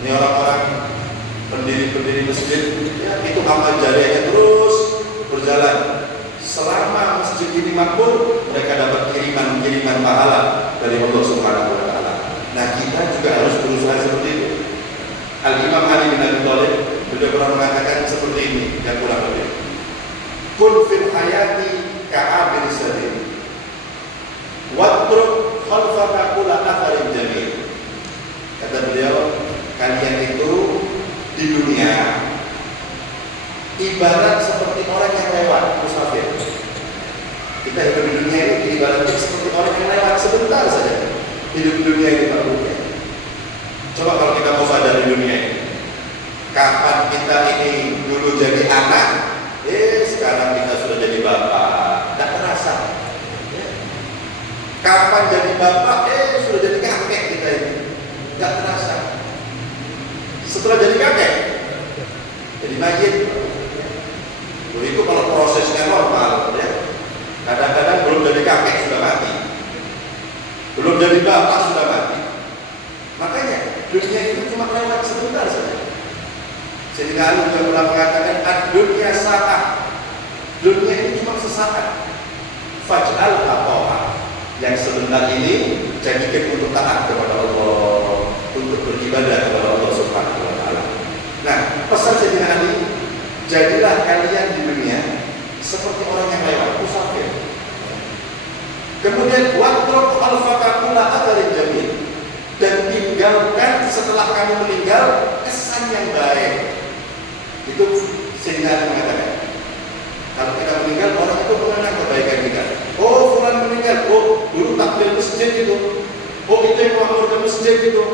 Ini orang-orang pendiri masjid, ya, itu amal jariahnya terus berjalan. Selama masjid ini makmur, mereka dapat kiriman pahala dari Allah Subhanahu wa taala. Nah, kita juga harus berusaha seperti itu. Al-Imam Ali bin Abi Thalib Beliau pernah mengatakan seperti ini, yang kurang lebih. Kun fil hayati ka'abir sabil, watruk khalfaka kula atharin jamil. Kata beliau, kalian itu di dunia ibarat seperti orang yang lewat, musafir. Kita hidup di dunia ini ibaratnya seperti orang yang lewat sebentar saja. Hidup di dunia ini Pak. Coba kalau kita mau sadar di dunia ini, kapan kita ini dulu jadi anak, sekarang kita sudah jadi bapak, tidak terasa. Kapan jadi bapak, sudah jadi kakek kita ini, tidak terasa. Setelah jadi kakek, jadi mayit. Dulu itu kalau prosesnya normal, ya. Kadang-kadang belum jadi kakek sudah mati, belum jadi bapak sudah mati. Makanya dunia itu cuma lewat sebentar saja. Jadi Ali juga pernah mengatakan, dunia saat, dunia ini cuma sesaat. Faj'al taqwa, yang sebentar ini jadikan untuk taat kepada Allah, untuk beribadah kepada Allah Subhanahu wa taala. Nah, pesan Sayyidina Ali, jadilah kalian di dunia seperti orang yang lewat, musafir. Kemudian watruk al-fakakula atharin jamil, dan tinggalkan setelah kamu meninggal kesan yang baik. Itu Sayyidina Ali mengatakan, kalau kita meninggal, orang itu mengenang kebaikan kita. Oh, fulan meninggal, oh dulu takmir masjid itu, oh itu yang mengamalkan masjid itu,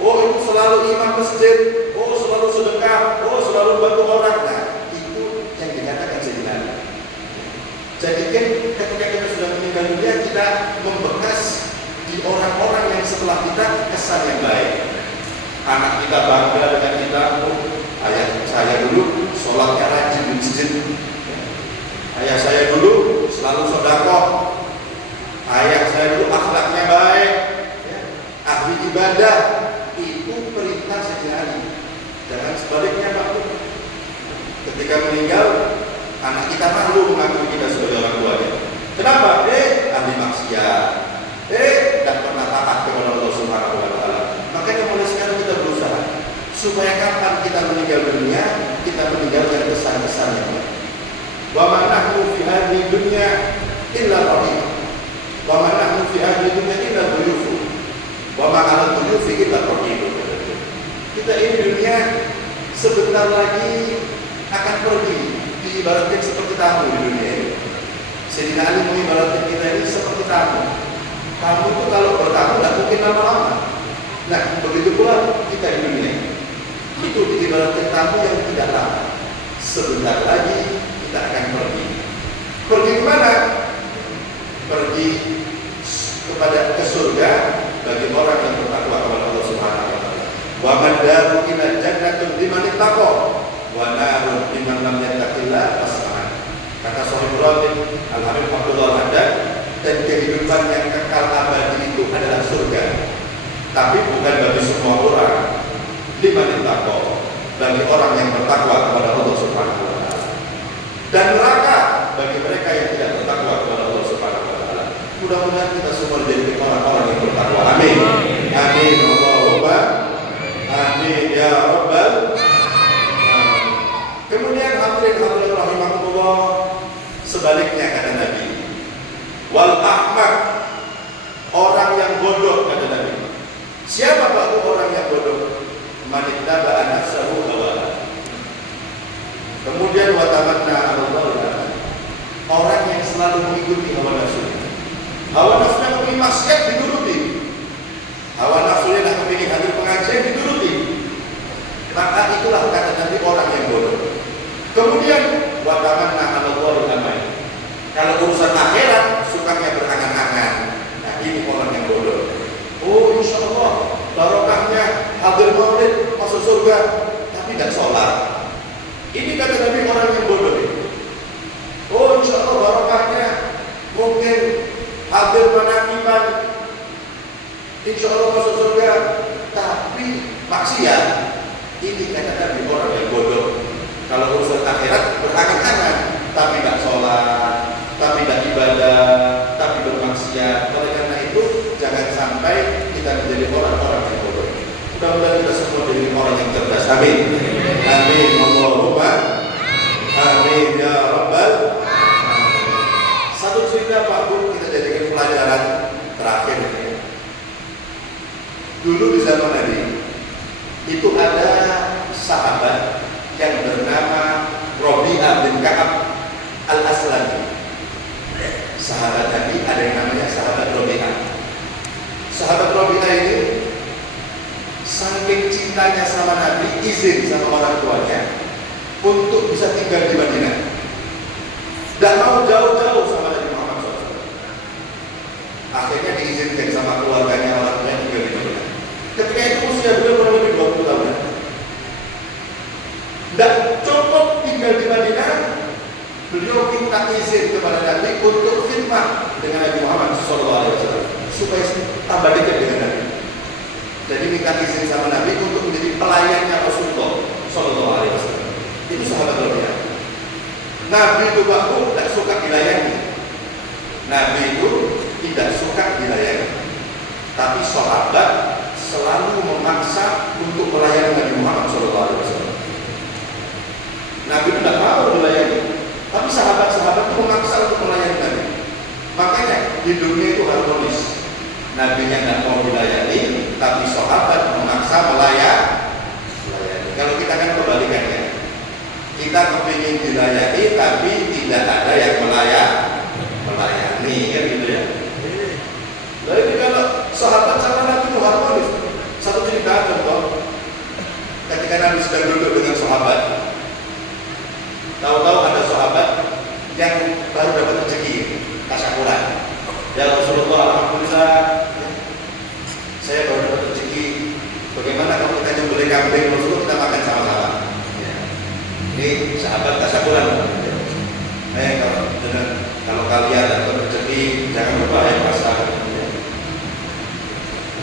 oh itu selalu imam masjid, oh selalu sedekah, oh selalu bantu orang. Nah, itu yang dikatakan Sayyidina Ali. Jadikan ketika kita sudah meninggal dunia, kita membekas di orang-orang yang setelah kita kesan yang baik. Anak kita bangga dengan kita, oh, ayah saya dulu sholatnya rajin di masjid, ayah saya dulu selalu sedekah, ayah saya dulu akhlaknya baik, ahli ibadah. Itu perintah Sayyidina Ali. Jangan sebaliknya Pak. Ketika meninggal, anak kita malu mengakui kita sebagai orang tuanya. Kenapa? Ahli maksiat, tidak pernah taat kepada Allah Subhanahu wa taala. Makanya mulai sekarang kita berusaha supaya kapan kita meninggal dunia, kita meninggalkan kesan-kesan yang baik. Wa ma nahnu fi hadhihi dunya illa qarib. Wa ma nahnu fi hadhihi dunya illa dhuyuf. Wa ma 'ala dhuyuf illa qarib. Kita ini dunia sebentar lagi akan pergi, diibaratkan seperti tamu di dunia ini. Sayyidina Ali mengibaratkan kita ini seperti tamu. Tamu itu kalau bertamu tidak mungkin lama-lama. Nah, begitu pula kita di dunia ini. Itu diibaratkan tamu yang tidak lama. Sebentar lagi kita akan pergi. Pergi kemana? Pergi ke surga bagi orang yang bertakwa kepada Allah Subhanahu wa taala. Wa madaru ila jannatun liman ittaqa wa narun liman lam yattaqillah fas'an. Kata Sahih Ibrahim Al-Habib Abdullah Al-Haddad, dan kehidupan yang kekal abadi itu adalah surga. Tapi bukan bagi semua orang. Liman ittaqa, bagi orang yang bertakwa kepada Allah Subhanahu wa taala. Dan neraka bagi mereka yang tidak bertakwa kepada Allah Subhanahu wa taala. Mudah-mudahan kita semua menjadi orang-orang yang bertakwa. Amin. Amin. Allahumma amin ya rabbal alamin. Kemudian hadirin rahimahullah, sebaliknya kata Nabi, wal ahmak, orang yang bodoh kata Nabi. Siapa Pak orang yang bodoh? Man ittaba'a nafsahu hawa. Kemudian wa tamanna 'ala Allah, orang yang selalu mengikuti hawa nafsu. Hawa nafsunya kepingin maksiat dituruti, hawa nafsunya nak kepingin hadir pengajian dituruti. Maka itulah kata Nabi orang yang bodoh. Kemudian wa tamanna 'ala Allah, kalau urusan akhirat sukanya berangan-angan. Nah, ini orang yang bodoh. Oh, insya Allah barokahnya hadir maulid masuk surga, tapi tidak sholat. Ini kata Nabi orang yang bodoh. Oh, insya Allah barokahnya mungkin hadir manakiban, insya Allah masuk surga, tapi maksiat. Ini kata Nabi orang yang bodoh. Kalau urusan akhirat berangan-angan, tapi tidak sholat, tapi tidak ibadah, tapi bermaksiat. Oleh karena itu jangan sampai kita menjadi orang-orang yang bodoh. Mudah-mudahan kita semua menjadi orang yang cerdas. Amin. Amin. Al-Aslami. Sahabat Nabi ada yang namanya sahabat Rabi'ah. Sahabat Rabi'ah ini saking cintanya sama Nabi, izin sama orang tuanya untuk bisa tinggal di Madinah. Dan mau jauh-jauh sama Nabi Muhammad SAW. Akhirnya diizinkan sama keluarganya, orang tuanya tinggal di Madinah. Ketika itu usia beliau kurang lebih 20 tahun. Dan cukup tinggal di Madinah, beliau minta izin kepada Nabi untuk khidmat dengan Nabi Muhammad SAW supaya tambah dekat dengan Nabi. Jadi minta izin sama Nabi untuk menjadi pelayannya Rasulullah SAW. Itu sahabat Rabi'ah. Nabi itu waktu tidak suka dilayani. Nabi itu tidak suka dilayani. Tapi sahabat selalu memaksa untuk melayani Nabi Muhammad SAW. Nabi itu tidak mau dilayani, tapi sahabat-sahabat itu memaksa untuk melayani Nabi. Makanya hidupnya itu harmonis. Nabinya tidak mau dilayani, tapi sahabat memaksa melayani. Kalau kita kan kebalikannya, kita kepingin dilayani, tapi tidak ada yang melayani, kan gitu ya. Lalu kalau sahabat sama Nabi itu harmonis. Satu cerita contoh, ketika Nabi sedang duduk dengan sahabat, tahu-tahu ada sahabat yang baru dapat rezeki tasyakuran. Ya Rasulullah, alhamdulillah, saya baru dapat rezeki. Bagaimana kalau kita nyembelih kambing Rasulullah, kita makan sama-sama? Ini sahabat tasyakuran. Kalau kalian dapat rezeki, jangan lupa ya pasar.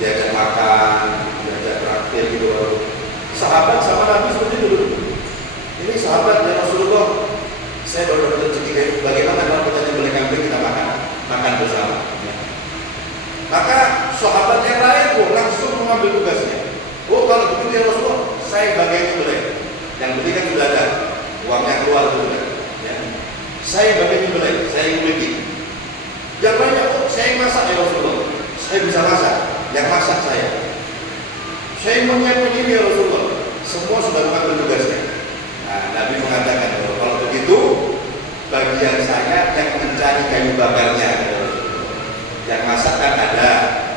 Diajak makan, diajak traktir gitu. Sahabat sama Nabi seperti itu. Ini sahabat dan Rasulullah, saya baru dapat rezeki. Bagaimana kalau kita nyembelih kambing, kita makan bersama? Maka sahabat yang lain pun langsung mengambil tugasnya. Oh, kalau begitu ya Rasulullah, saya bagian nyembelih. Yang penting kan sudah ada uangnya keluar dulu kan. Ya. Saya bagian nyembelih, saya yang memiliki. Yang lainnya, oh saya yang masak ya Rasulullah, saya bisa masak. Yang masak saya menyiapkan ini ya Rasulullah. Semua sudah mengambil tugasnya. Nah, Nabi mengatakan kalau begitu bagian saya yang mencari kayu bakarnya. Yang masak kan ada,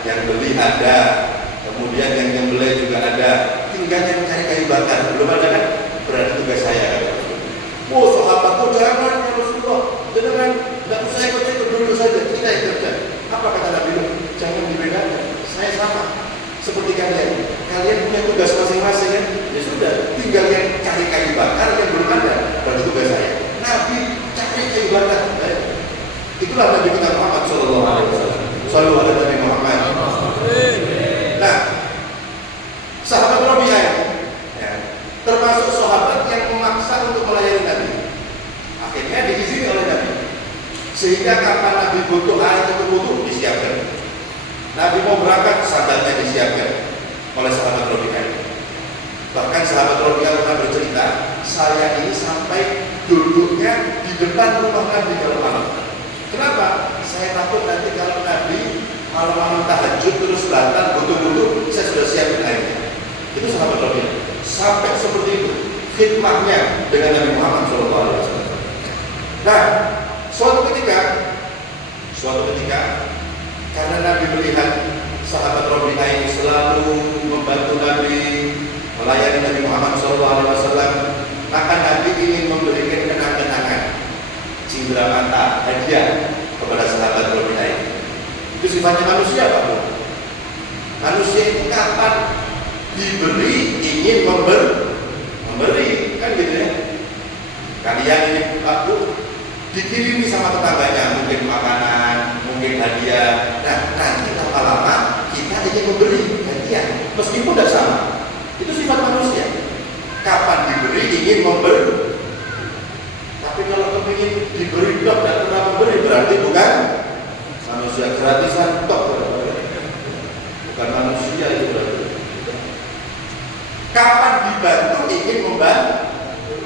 yang beli ada, kemudian yang nyembelih juga ada. Tinggal yang mencari kayu bakar, belum ada kan? Berarti tugas saya. Oh sahabat tuh jangan ya Rasulullah, jangan, tidak usah ikut dulu saja, kita yang kerja. Apa kata Nabi? Jangan dibedakan. Saya sama seperti kalian. Kalian punya tugas masing-masing kan? Ya sudah, tinggal yang cari kayu bakar yang belum ada, berarti tugas saya. Nabi cari kayu bakar. Itulah Nabi kita Muhammad SAW. Shallallahu alaihi Nabi Muhammad. Nah, sahabat Rabi'ah ya, termasuk sahabat yang memaksa untuk melayani Nabi. Akhirnya diizini oleh Nabi. Sehingga kapan Nabi butuh air untuk wudu, disiapkan. Nabi mau berangkat, sandatnya disiapkan oleh sahabat Rabi'ah. Bahkan sahabat Rabi'ah pernah bercerita, saya ini sampai duduknya di depan rumah Nabi kalau malam. Kenapa? Saya takut nanti kalau Nabi malam-malam tahajud terus batal butuh-butuh, saya sudah siapin airnya. Itu sahabat Rabi'ah. Sampai seperti itu khidmatnya dengan Nabi Muhammad SAW. Nah, suatu ketika karena Nabi melihat sahabat Rabi'ah ini selalu membantu Nabi, melayani Nabi Muhammad SAW, maka Nabi ingin memberikan kenang-kenangan, cindera mata, hadiah kepada sahabat Rabi'ah ini. Itu sifatnya manusia, Pak Bu. Manusia itu kapan diberi ingin memberi, kan gitu ya. Kalian ini Pak Bu dikirimi sama tetangganya, mungkin makanan, mungkin hadiah. Nah, nanti lama-lama kita ingin memberi hadiah, meskipun tidak sama. Itu sifat manusia. Kapan diberi ingin memberi. Tapi kalau kepingin diberi dok dan pernah memberi, berarti bukan manusia gratisan tok. Bukan manusia itu berarti. Kapan dibantu ingin membantu,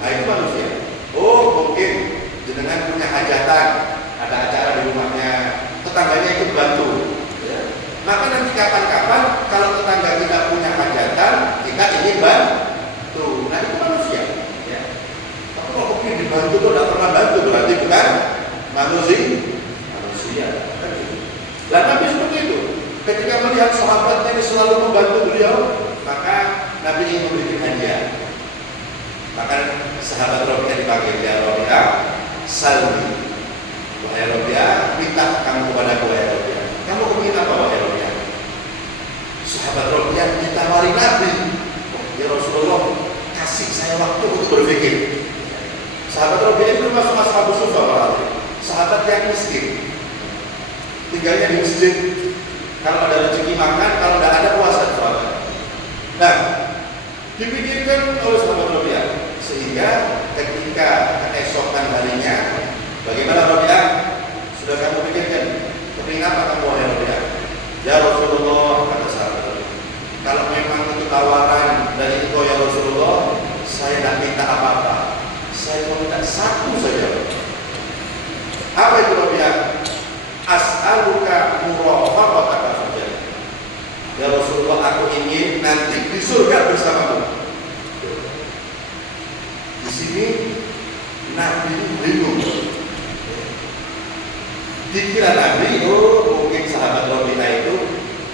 nah itu manusia. Oh mungkin jenengan punya hajatan, ada acara di rumahnya, tetangganya ikut bantu ya. Maka nanti kapan-kapan kalau tetangga kita punya hajatan, kita ingin bantu. Nah itu manusia ya. Tapi kalau mungkin dibantu kok tidak pernah bantu, berarti bukan manusia. Dan Nabi seperti itu. Ketika melihat sahabatnya yang selalu membantu beliau, maka Nabi ingin memberikan hadiah. Maka sahabat Rabi'ah dipanggil, ya Rabi'ah, salmi. Wahai Rabi'ah, minta kamu kepada wahai Rabi'ah. Kamu ingin apa wahai Rabi'ah? Sahabat Rabi'ah ditawari Nabi. Ya Rasulullah, kasih saya waktu untuk berpikir. Sahabat Rabi'ah itu termasuk ashabus sufa, sahabat yang miskin. Tinggalnya di masjid. Kalau ada rezeki makan, kalau tidak ada puasa soalnya. Nah, dipikirkan oleh sahabat Rabi'ah sehingga ketika keesokan harinya, bagaimana Rabi'ah? Sudah kamu pikirkan? Kepingin apa kamu wahai Rabi'ah? Ya Rasulullah, kata sahabat Rabi'ah, kalau memang itu tawaran dari engkau ya Rasulullah, saya tidak minta apa-apa. Saya mau minta satu saja. Apa itu Rabi'ah? As'aluka murafaqataka saja. Ya Rasulullah, aku ingin nanti di surga bersamamu. Di sini Nabi bingung. Dikira Nabi, mungkin sahabat Rabi'ah itu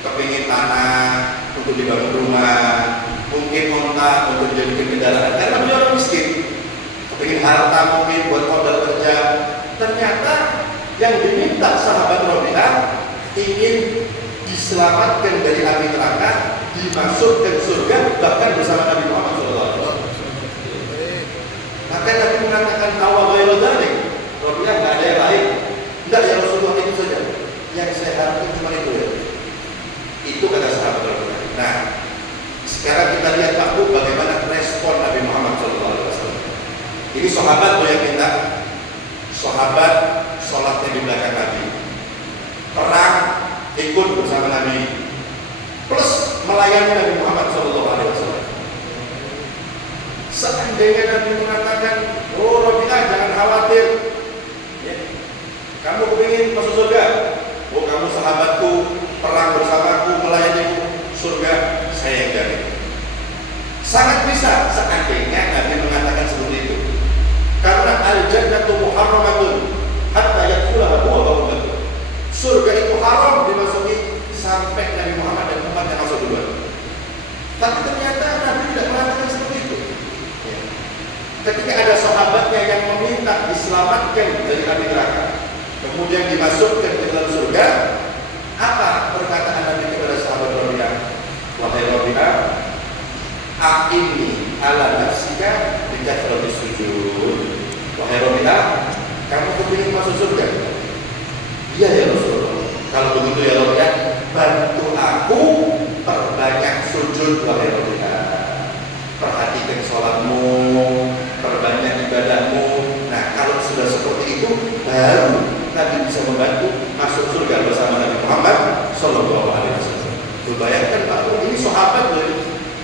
kepingin tanah untuk dibangun rumah, mungkin onta untuk dijadikan kendaraan. Karena beliau orang miskin, kepingin harta mungkin buat modal kerja. Ternyata yang diminta sahabat Rabi'ah ingin diselamatkan dari api neraka, dimasukkan surga, bahkan bersama Nabi Muhammad SAW. Maka Nabi mengatakan awal ghairu dzalik. Rabi'ah tidak ada yang lain. Tidak ya Rasulullah, itu saja. Yang saya harapkan cuma itu ya. Itu kata sahabat Rabi'ah. Nah, sekarang kita lihat Pak Bu, bagaimana respon Nabi Muhammad SAW. Ini sahabat tuh yang minta. Sahabat sholatnya di belakang Nabi, perang ikut bersama Nabi, plus melayani Nabi Muhammad SAW. Seandainya Nabi mengatakan, oh Rabi'ah jangan khawatir, ya, kamu kepingin masuk surga, oh kamu sahabatku, perang bersamaku, melayaniku, surga saya yang jadi. Sangat bisa seandainya Nabi mengatakan seperti itu. Karena al-jannatu muharramatun hatta yadkhulaha huwa wa ummatuh. Surga itu haram dimasuki sampai Nabi Muhammad dan umatnya masuk duluan. Tapi ternyata Nabi tidak mengatakan seperti itu. Ya. Ketika ada sahabatnya yang meminta diselamatkan dari api neraka, kemudian dimasukkan ke dalam surga, apa perkataan Nabi kepada sahabat Rabi'ah? Wahai Rabi'ah, a'inni ala nafsika bi kathrati sujud. Wahai Rabi'ah, kamu kepingin masuk surga? Iya ya Rasulullah. Kalau begitu ya Rabi'ah, bantu aku perbanyak sujud. Wahai Rabi'ah, perhatikan sholatmu, perbanyak ibadahmu. Nah, kalau sudah seperti itu, baru Nabi bisa membantu masuk surga bersama Nabi Muhammad SAW. Bayangkan Pak, ini sahabat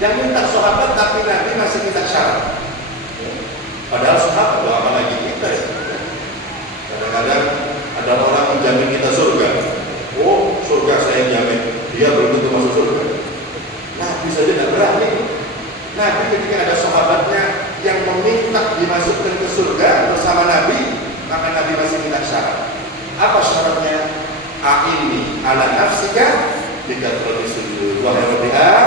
yang minta sahabat, tapi Nabi masih minta syarat. Padahal sahabat, apalagi kita ya. Kadang-kadang ada orang menjamin kita surga. Oh, surga saya jamin, dia belum tentu masuk surga. Nabi saja tidak berani. Nabi ketika ada sahabatnya yang meminta dimasukkan ke surga bersama Nabi, maka Nabi masih minta syarat. Apa syaratnya? A'inni ala nafsika bikathrati sujud. Wahai Rabi'ah,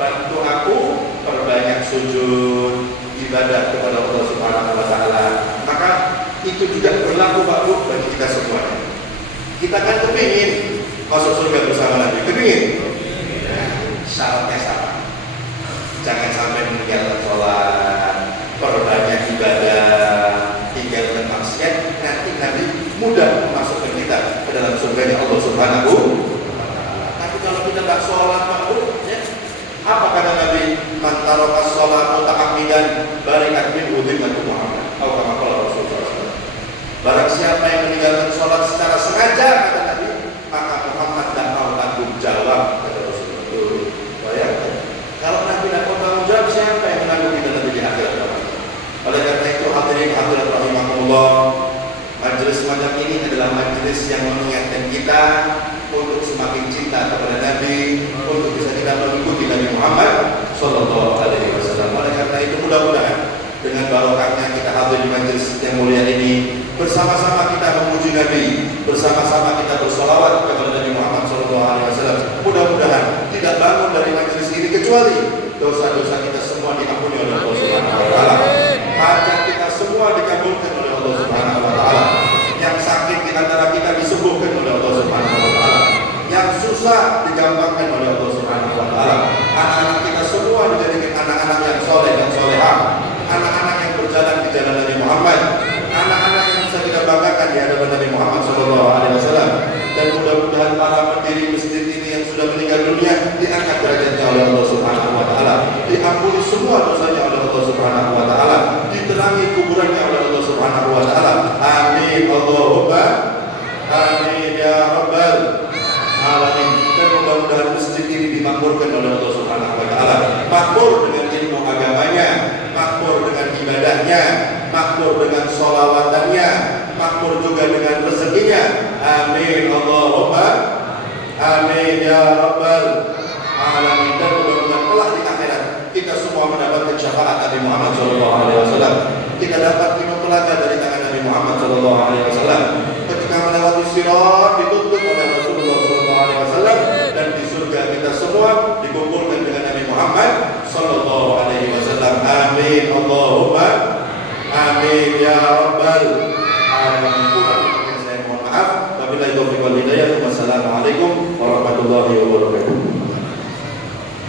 bantu aku perbanyak sujud, ibadah kepada Allah Subhanahu wa taala. Maka itu juga berlaku Pak Bu bagi kita semuanya. Kita kan kepingin masuk surga bersama Nabi, kepingin. Nah, syaratnya sama. Jangan sampai meninggalkan sholat, perbanyak ibadah, tinggalkan maksiat. Nanti Nabi mudah memasukkan kita ke dalam surga Allah Subhanahu wa taala. Tapi kalau kita tidak sholat Pak Bu, ya, apa kata Nabi? Man taraka sholata muta'ammidan barikat min udhimatu Muhammad. Atau kama qala Rasulullah SAW. Barang siapa yang meninggalkan sholat secara sengaja, kata Nabi, maka Muhammad tak mau tanggung jawab, kata Rasulullah. Bayangkan, kalau Nabi tidak mau tanggung jawab, siapa yang menanggung kita nanti di akhirat? Oleh karena itu hadirin hadirat rahimakumullah, majelis semacam ini adalah majelis yang mengingatkan kita untuk semakin cinta kepada Nabi, untuk bisa kita mengikuti Nabi Muhammad Sallallahu Alaihi Wasallam. Oleh karena itu mudah-mudahan dengan barokahnya kita hadir di majelis yang mulia ini, bersama-sama kita memuji Nabi, bersama-sama kita bersolawat kepada Nabi Muhammad SAW. Mudah-mudahan tidak bangun dari majelis ini kecuali dosa-dosa kita semua diampuni oleh Allah Subhanahu wa taala. Hajat kita semua dikabulkan oleh Allah Subhanahu wa taala. Yang sakit di antara kita disembuhkan oleh Allah Subhanahu wa taala. Yang susah digampangkan oleh Allah Subhanahu wa taala. Anak-anak kita semua dijadikan anak-anak yang soleh dan solehah, anak-anak yang berjalan di jalan Nabi Muhammad, anak-anak yang bisa kita banggakan di hadapan Nabi Muhammad SAW. Dan mudah-mudahan para pendiri masjid ini yang sudah meninggal dunia diangkat derajatnya oleh Allah Subhanahu wa taala, diampuni semua dosanya oleh Allah Subhanahu wa taala, diterangi kuburannya oleh Allah Subhanahu wa taala. Amin Allahumma amin ya rabbal alamin. Dan mudah-mudahan masjid ini dimakmurkan oleh Allah Subhanahu wa taala, makmur dengan ilmu agamanya, makmur dengan ibadahnya, makmur dengan sholawatannya, makmur juga dengan rezekinya. Amin Allahumma amin ya rabbal alamin. Dan mudah-mudahan kelak di akhirat kita semua mendapatkan syafaat Nabi Muhammad SAW. Kita dapat minum telaga dari tangan Nabi Muhammad SAW. Ketika melewati sirat dituntut oleh Rasulullah SAW, dan di surga kita semua dikumpulkan dengan Nabi Muhammad SAW. Amin Allahumma amin ya rabbal alamin. Kurang saya mohon maaf. Wabillahi taufiq wal hidayah. Wassalamualaikum warahmatullahi wabarakatuh.